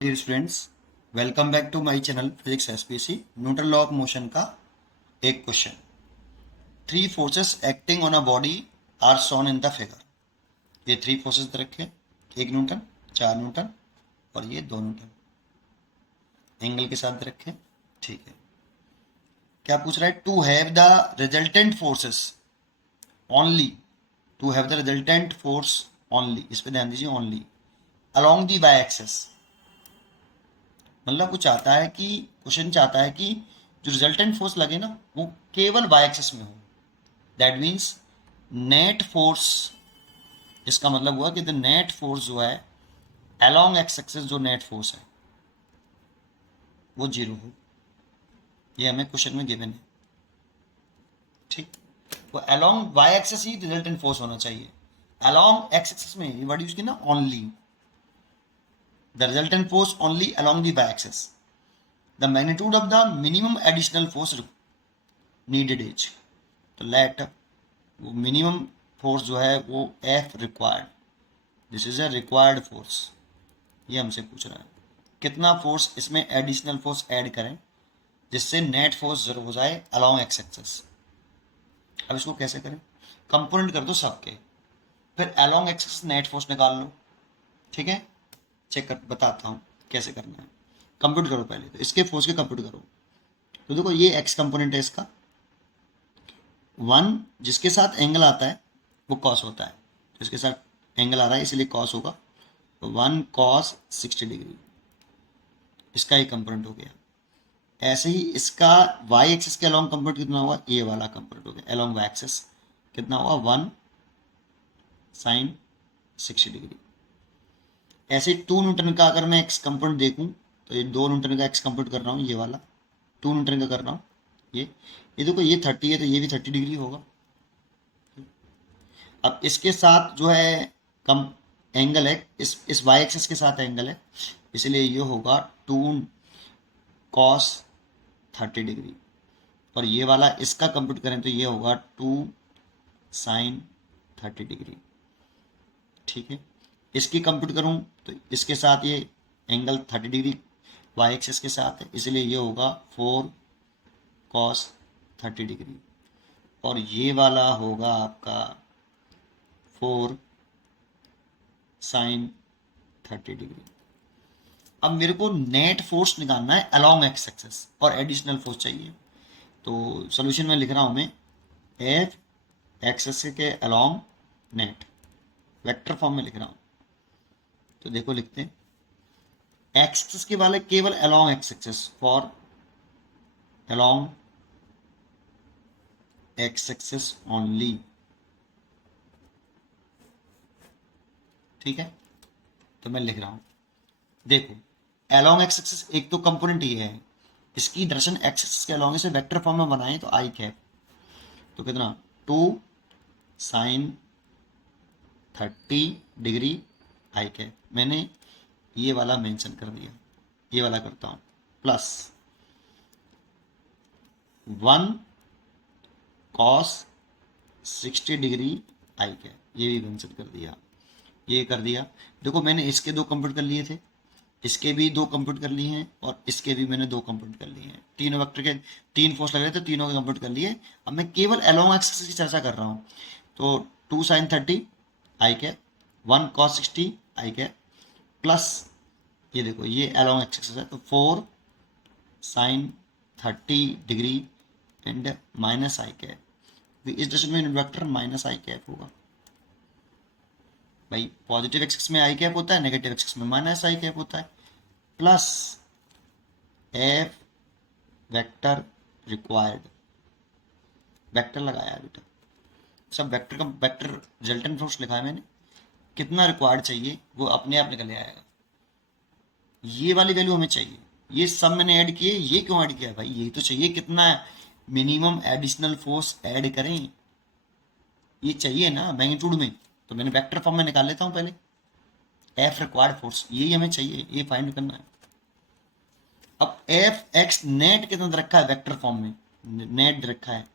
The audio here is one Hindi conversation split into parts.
Dear students, welcome back to my channel physics SPSC. Newton law of motion का एक question. Three forces acting on a body are shown in the figure. ये थ्री फोर्सेस रखे, एक न्यूटन, चार न्यूटन और ये दो न्यूटन एंगल के साथ रखे। ठीक है, क्या पूछ रहा है? To have the resultant forces only, to have the resultant force only, इस पे ध्यान दीजिए, only along the Y axis. मतलब वो चाहता है कि, क्वेश्चन चाहता है कि जो रिजल्टेंट फोर्स लगे ना वो केवल वाई एक्सिस में हो। दैट मीन्स नेट फोर्स, इसका मतलब हुआ कि द नेट फोर्स जो है अलोंग एक्स एक्सिस, जो नेट फोर्स है वो जीरो हो। ये हमें क्वेश्चन में गिवन है। ठीक, तो अलोंग वाई एक्सिस ही रिजल्टेंट फोर्स होना चाहिए। अलोंग एक्स एक्सिस में ये वर्ड यूज की ना, only the resultant force only along the Y axis, the magnitude of the minimum additional force needed is. तो लेट वो मिनिमम फोर्स जो है वो F required, this is a required force. ये हमसे पूछ रहा है कितना फोर्स इसमें एडिशनल फोर्स ऐड करें जिससे नेट फोर्स जीरो हो जाए अलोंग एक्स एक्सिस। अब इसको कैसे करें? कंपोनेंट कर दो सबके, फिर अलोंग एक्सिस नेट फोर्स निकाल लो। ठीक है, चेक कर बताता हूँ कैसे करना है। कंप्यूट करो पहले, तो इसके फोर्स के कंप्यूट करो। तो देखो ये एक्स कंपोनेंट है इसका, वन जिसके साथ एंगल आता है वो कॉस होता है, तो इसके साथ एंगल आ रहा है इसलिए कॉस होगा, तो वन कॉस 60 डिग्री, इसका एक कंपोनेंट हो गया। ऐसे ही इसका वाई एक्सिस के अलोंग कंपोनेंट कितना हुआ, ये वाला कंपोनेंट हो गया अलोंग वाई एक्सिस, कितना हुआ, वन साइन 60 डिग्री। ऐसे टू न्यूटन का अगर मैं एक्स कंपोनेंट देखूं तो ये दो न्यूटन का एक्स कंपोनेंट कर रहा हूँ, ये वाला टू न्यूटन का कर रहा हूँ। ये देखो ये 30 है तो ये भी 30 डिग्री होगा। अब इसके साथ जो है कम एंगल है, इस वाई एक्सिस के साथ एंगल है, इसलिए ये होगा टू कॉस 30 डिग्री। और ये वाला इसका कंप्यूट करें तो ये होगा टू साइन 30 डिग्री। ठीक है, इसकी कंप्यूट करूं तो इसके साथ ये एंगल 30 डिग्री वाई एक्सिस के साथ है, इसलिए ये होगा 4 cos 30 डिग्री। और ये वाला होगा आपका 4 sin 30 डिग्री। अब मेरे को नेट फोर्स निकालना है अलोंग एक्स एक्सिस और एडिशनल फोर्स चाहिए। तो सोल्यूशन में लिख रहा हूं मैं एफ एक्सिस के अलोंग नेट, वेक्टर फॉर्म में लिख रहा हूं। तो देखो लिखते हैं एक्स एक्सिस के वाले केवल along x axis, for along x axis only. ठीक है, तो मैं लिख रहा हूं, देखो अलोंग एक्स एक्सिस एक तो कंपोनेंट ही है, इसकी दर्शन एक्स एक्सिस के अलोंग से वेक्टर फॉर्म में बनाए तो आई कैप, तो कितना, two sine 30 degree I cap. मैंने ये वाला मेंशन कर दिया, ये वाला करता हूँ, plus one cos 60 degree I cap, ये भी मेंशन कर दिया, ये कर दिया। देखो मैंने इसके दो कंप्यूट कर लिए थे, इसके भी दो कंप्यूट कर लिए हैं और इसके भी मैंने दो कंप्यूट कर लिए हैं। तीनों वेक्टर के तीन फोर्स लग रहे थे, तीनों के कंप्यूट कर लिए। अब मैं केवल अलोंग एक्सिस की चर्चा कर रहा हूँ, तो two sine 30 I cap, one cos 60 I cap, plus ये देखो ये अलोंग एक्सिस है तो 4 sin 30 degree and minus I cap. इस दशा में वेक्टर माइनस आई कैप होगा। भाई पॉजिटिव एक्सिस में आई कैप होता है, नेगेटिव एक्सिस में माइनस आई कैप होता है, plus F vector required, vector लगाया है बेटा, सब वेक्टर का वेक्टर रिजल्टेंट फोर्स लिखा है मैंने, कितना रिक्वायर्ड चाहिए वो अपने आप निकल आएगा। ये वाली वैल्यू हमें चाहिए, ये सब मैंने ऐड किए, ये क्यों ऐड किया भाई, ये तो चाहिए कितना मिनिमम एडिशनल फोर्स ऐड करें, ये चाहिए ना मैग्नीट्यूड में। तो मैंने वेक्टर फॉर्म में निकाल लेता हूं पहले, एफ रिक्वायर्ड फोर्स यही हमें चाहिए, ये फाइंड करना है। अब एफ एक्स नेट कितना रखा है वेक्टर फॉर्म में, नेट रखा है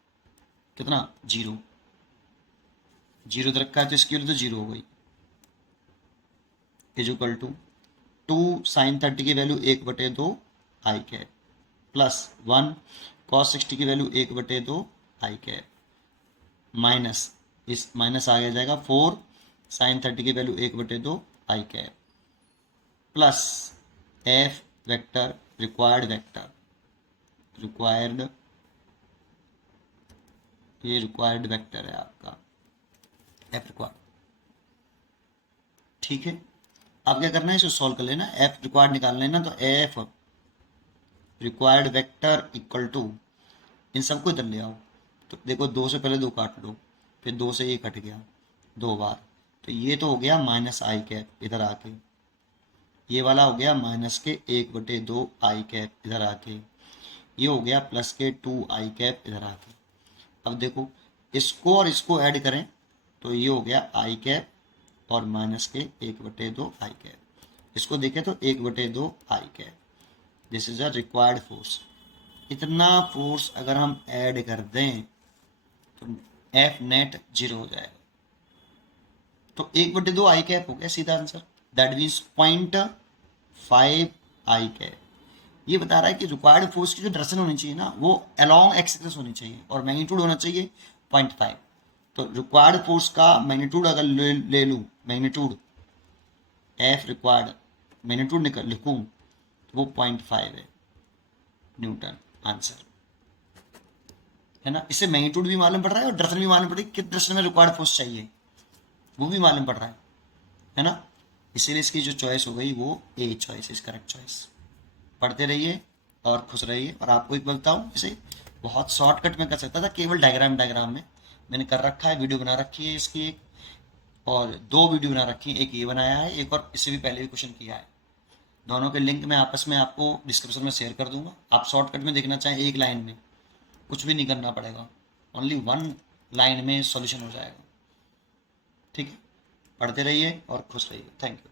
कितना, जीरो, जीरो रखा है तो इसकी वैल्यू तो जीरो हो गई, इज इक्वल टू 2 साइन 30 की value 1/2 i cap plus 1 cos 60 की वैल्यू 1/2 आई कैप माइनस इस माइनस आगे जाएगा 4 साइन 30 की value 1/2 i cap plus F vector required vector required ये रिक्वायर्ड वेक्टर है आपका एफ रिक्वायर्ड। ठीक है, अब क्या करना है, इसे सॉल्व कर लेना, एफ रिक्वायर्ड निकाल लेना। तो F required vector equal to इन सबको इधर ले आओ। तो देखो 2 से पहले 2 काट लो, फिर 2 से ये कट गया 2 बार, तो ये तो हो गया माइनस आई कैप इधर आके, ये वाला हो गया माइनस के 1/2 आई कैप इधर आके, ये हो गया प्लस के 2 आई कैप इधर आके। अब देखो इसको और इसको ऐड करें तो ये हो गया आई कैप और माइनस के 1/2 आई कैप, इसको देखें तो 1/2 i cap. This is a required force. इतना फोर्स अगर हम ऐड कर दें तो एफ नेट 0 हो जाएगा। तो 1/2 आई कैप हो गया सीधा answer, that means 0.5 I cap. ये बता रहा है कि रिक्वायर्ड फोर्स की जो डायरेक्शन होनी चाहिए ना वो अलोंग एक्स एक्सिस होनी चाहिए और मैग्नीट्यूड होना चाहिए 0.5। तो रिक्वायर्ड फोर्स का मैग्नीट्यूड अगर ले लूँ, मैग्नीट्यूड एफ रिक्वायर्ड मैग्नीट्यूड निकल लिखूँ तो वो 0.5 है न्यूटन आंसर, है ना। इससे मैग्नीट्यूड भी मालूम पड़ रहा है और डायरेक्शन भी मालूम पड़ रही है, किस डायरेक्शन में रिक्वायर्ड फोर्स चाहिए वो भी मालूम पड़ रहा है ना। इसीलिए इसकी जो चॉइस हो गई वो a choice is correct choice. पढ़ते रहिए और खुश रहिए। और आपको एक बोलता हूँ, इसे बहुत शॉर्टकट में कर सकता था, केवल डायग्राम में मैंने कर रखा है, वीडियो बना रखी है इसकी एक, और 2 वीडियो बना रखी है, एक ये बनाया है, एक और इससे भी पहले भी क्वेश्चन किया है। दोनों के लिंक मैं आपस में आपको डिस्क्रिप्शन में शेयर कर दूंगा। आप शॉर्टकट में देखना चाहें एक लाइन में, कुछ भी नहीं करना पड़ेगा, ओनली 1 लाइन में सॉल्यूशन हो जाएगा। ठीक है, पढ़ते रहिए और खुश रहिए। Thank you.